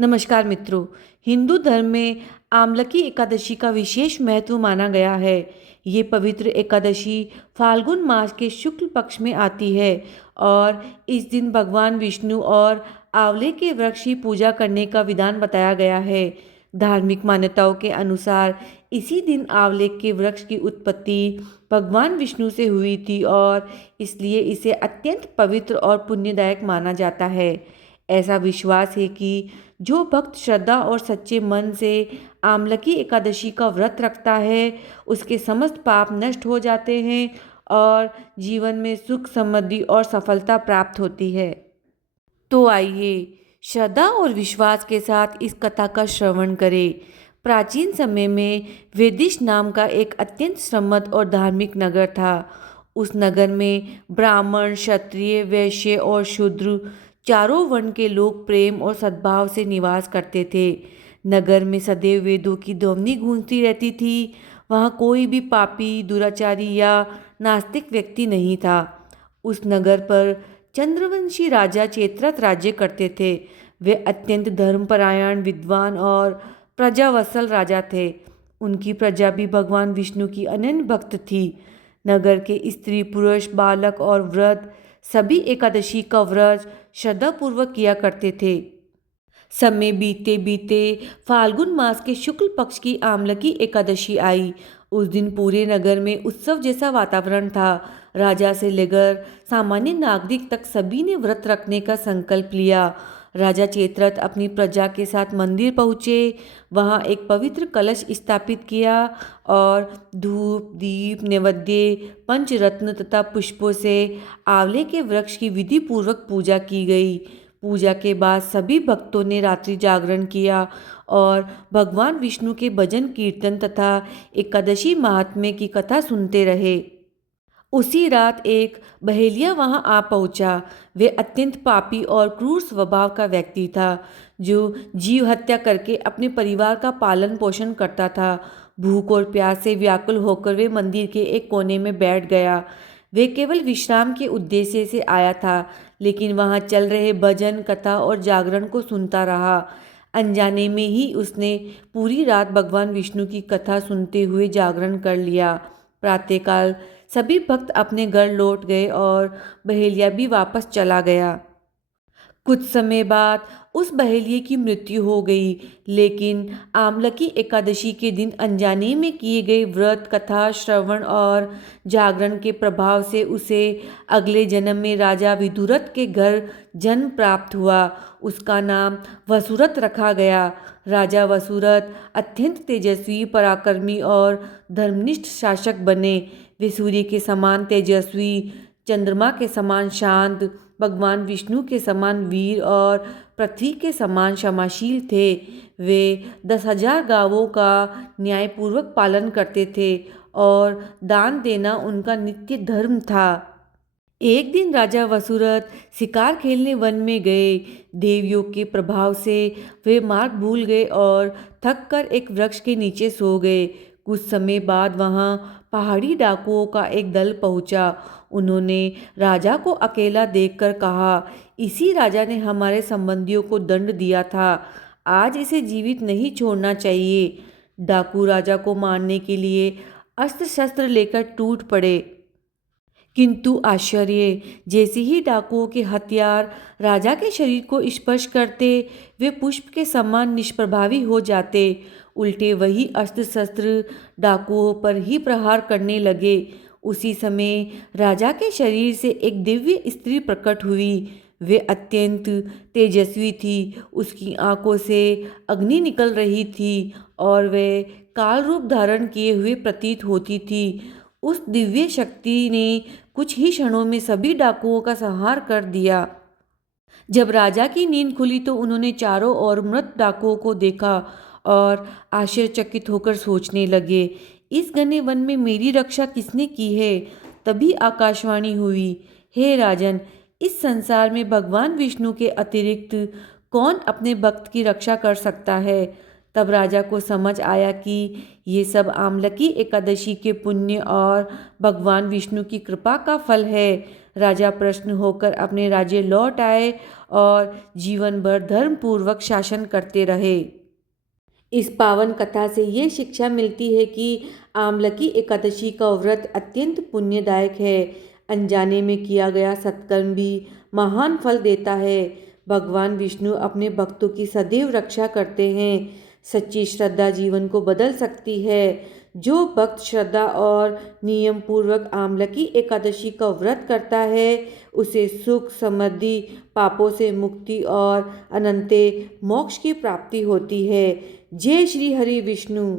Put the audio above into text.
नमस्कार मित्रों। हिंदू धर्म में आमलकी एकादशी का विशेष महत्व माना गया है। ये पवित्र एकादशी फाल्गुन मास के शुक्ल पक्ष में आती है और इस दिन भगवान विष्णु और आंवले के वृक्ष की पूजा करने का विधान बताया गया है। धार्मिक मान्यताओं के अनुसार इसी दिन आंवले के वृक्ष की उत्पत्ति भगवान विष्णु से हुई थी और इसलिए इसे अत्यंत पवित्र और पुण्यदायक माना जाता है। ऐसा विश्वास है कि जो भक्त श्रद्धा और सच्चे मन से आमलकी एकादशी का व्रत रखता है उसके समस्त पाप नष्ट हो जाते हैं और जीवन में सुख समृद्धि और सफलता प्राप्त होती है। तो आइए श्रद्धा और विश्वास के साथ इस कथा का श्रवण करें। प्राचीन समय में वेदिश नाम का एक अत्यंत समृद्ध और धार्मिक नगर था। उस नगर में ब्राह्मण, क्षत्रिय, वैश्य और शूद्र चारों वर्ण के लोग प्रेम और सद्भाव से निवास करते थे। नगर में सदैव वेदों की ध्वनि गूंजती रहती थी। वहाँ कोई भी पापी, दुराचारी या नास्तिक व्यक्ति नहीं था। उस नगर पर चंद्रवंशी राजा चेत्रत राज्य करते थे। वे अत्यंत धर्मपरायण, विद्वान और प्रजावत्सल राजा थे। उनकी प्रजा भी भगवान विष्णु की अनन्य भक्त थी। नगर के स्त्री, पुरुष, बालक और वृद्ध सभी एकादशी का व्रत श्रद्धापूर्वक किया करते थे। समय बीते बीते फाल्गुन मास के शुक्ल पक्ष की आमलकी एकादशी आई। उस दिन पूरे नगर में उत्सव जैसा वातावरण था। राजा से लेकर सामान्य नागरिक तक सभी ने व्रत रखने का संकल्प लिया। राजा चेत्रत अपनी प्रजा के साथ मंदिर पहुँचे। वहाँ एक पवित्र कलश स्थापित किया और धूप, दीप, नैवेद्य, पंचरत्न तथा पुष्पों से आंवले के वृक्ष की विधि पूर्वक पूजा की गई। पूजा के बाद सभी भक्तों ने रात्रि जागरण किया और भगवान विष्णु के भजन कीर्तन तथा एकादशी महात्म्य की कथा सुनते रहे। उसी रात एक बहेलिया वहां आ पहुंचा। वे अत्यंत पापी और क्रूर स्वभाव का व्यक्ति था जो जीव हत्या करके अपने परिवार का पालन पोषण करता था। भूख और प्यास से व्याकुल होकर वे मंदिर के एक कोने में बैठ गया। वे केवल विश्राम के उद्देश्य से आया था, लेकिन वहां चल रहे भजन, कथा और जागरण को सुनता रहा। अनजाने में ही उसने पूरी रात भगवान विष्णु की कथा सुनते हुए जागरण कर लिया। प्रातःकाल सभी भक्त अपने घर लौट गए और बहेलिया भी वापस चला गया। कुछ समय बाद उस बहेलिये की मृत्यु हो गई, लेकिन आमलकी एकादशी के दिन अनजाने में किए गए व्रत, कथा श्रवण और जागरण के प्रभाव से उसे अगले जन्म में राजा विदुरथ के घर जन्म प्राप्त हुआ। उसका नाम वसुरथ रखा गया। राजा वसुरथ अत्यंत तेजस्वी, पराक्रमी और धर्मनिष्ठ शासक बने। वे सूर्य के समान तेजस्वी, चंद्रमा के समान शांत, भगवान विष्णु के समान वीर और पृथ्वी के समान क्षमाशील थे। वे 10,000 गांवों का न्यायपूर्वक पालन करते थे और दान देना उनका नित्य धर्म था। एक दिन राजा वसुरथ शिकार खेलने वन में गए। देवयोग के प्रभाव से वे मार्ग भूल गए और थक कर एक वृक्ष के नीचे सो गए। कुछ समय बाद वहां पहाड़ी डाकुओं का एक दल पहुंचा। उन्होंने राजा को अकेला देखकर कहा, इसी राजा ने हमारे संबंधियों को दंड दिया था। आज इसे जीवित नहीं छोड़ना चाहिए। डाकू राजा को मारने के लिए अस्त्र शस्त्र लेकर टूट पड़े, किंतु आश्चर्य, जैसे ही डाकुओं के हथियार राजा के शरीर को स्पर्श करते वे पुष्प के समान निष्प्रभावी हो जाते। उल्टे वही अस्त्र शस्त्र डाकुओं पर ही प्रहार करने लगे। उसी समय राजा के शरीर से एक दिव्य स्त्री प्रकट हुई। वे अत्यंत तेजस्वी थी। उसकी आंखों से अग्नि निकल रही थी और वे काल रूप धारण किए हुए प्रतीत होती थी। उस दिव्य शक्ति ने कुछ ही क्षणों में सभी डाकुओं का संहार कर दिया। जब राजा की नींद खुली तो उन्होंने चारों ओर मृत डाकुओं को देखा और आश्चर्यचकित होकर सोचने लगे, इस घने वन में मेरी रक्षा किसने की है? तभी आकाशवाणी हुई, हे राजन, इस संसार में भगवान विष्णु के अतिरिक्त कौन अपने भक्त की रक्षा कर सकता है? तब राजा को समझ आया कि ये सब आमलकी एकादशी के पुण्य और भगवान विष्णु की कृपा का फल है। राजा प्रसन्न होकर अपने राज्य लौट आए और जीवन भर धर्मपूर्वक शासन करते रहे। इस पावन कथा से ये शिक्षा मिलती है कि आमलकी एकादशी का व्रत अत्यंत पुण्यदायक है। अनजाने में किया गया सत्कर्म भी महान फल देता है। भगवान विष्णु अपने भक्तों की सदैव रक्षा करते हैं। सच्ची श्रद्धा जीवन को बदल सकती है। जो भक्त श्रद्धा और नियम पूर्वक आमलकी एकादशी का व्रत करता है उसे सुख समृद्धि, पापों से मुक्ति और अनंत मोक्ष की प्राप्ति होती है। जय श्री हरि विष्णु।